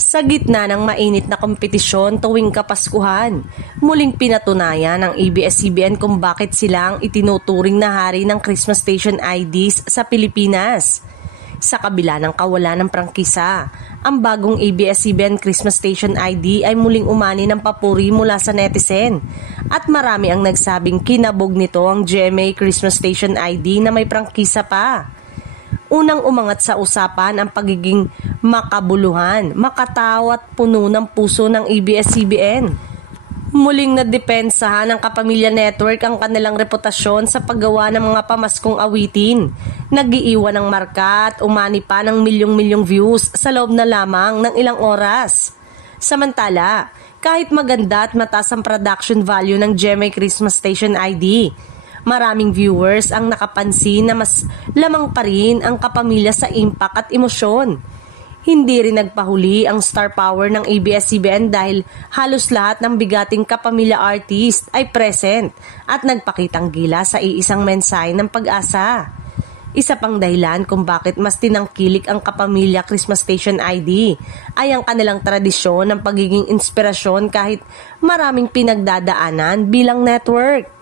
Sa gitna ng mainit na kompetisyon tuwing Kapaskuhan, muling pinatunayan ng ABS-CBN kung bakit sila ang itinuturing na hari ng Christmas Station IDs sa Pilipinas. Sa kabila ng kawalan ng prangkisa, ang bagong ABS-CBN Christmas Station ID ay muling umani ng papuri mula sa netizen. At marami ang nagsabing kinabog nito ang GMA Christmas Station ID na may prangkisa pa. Unang umangat sa usapan ang pagiging makabuluhan, makatawa at puno ng puso ng ABS-CBN. Muling nadepensahan ng Kapamilya Network ang kanilang reputasyon sa paggawa ng mga pamaskong awitin. Nag-iiwan ng marka at umani pa ng milyong-milyong views sa loob na lamang ng ilang oras. Samantala, kahit maganda at mataas ang production value ng GMA Christmas Station ID, maraming viewers ang nakapansin na mas lamang pa rin ang kapamilya sa impact at emosyon. Hindi rin nagpahuli ang star power ng ABS-CBN dahil halos lahat ng bigating kapamilya artist ay present at nagpakitang gila sa iisang mensahe ng pag-asa. Isa pang dahilan kung bakit mas tinangkilik ang Kapamilya Christmas Station ID ay ang kanilang tradisyon ng pagiging inspirasyon kahit maraming pinagdadaanan bilang network.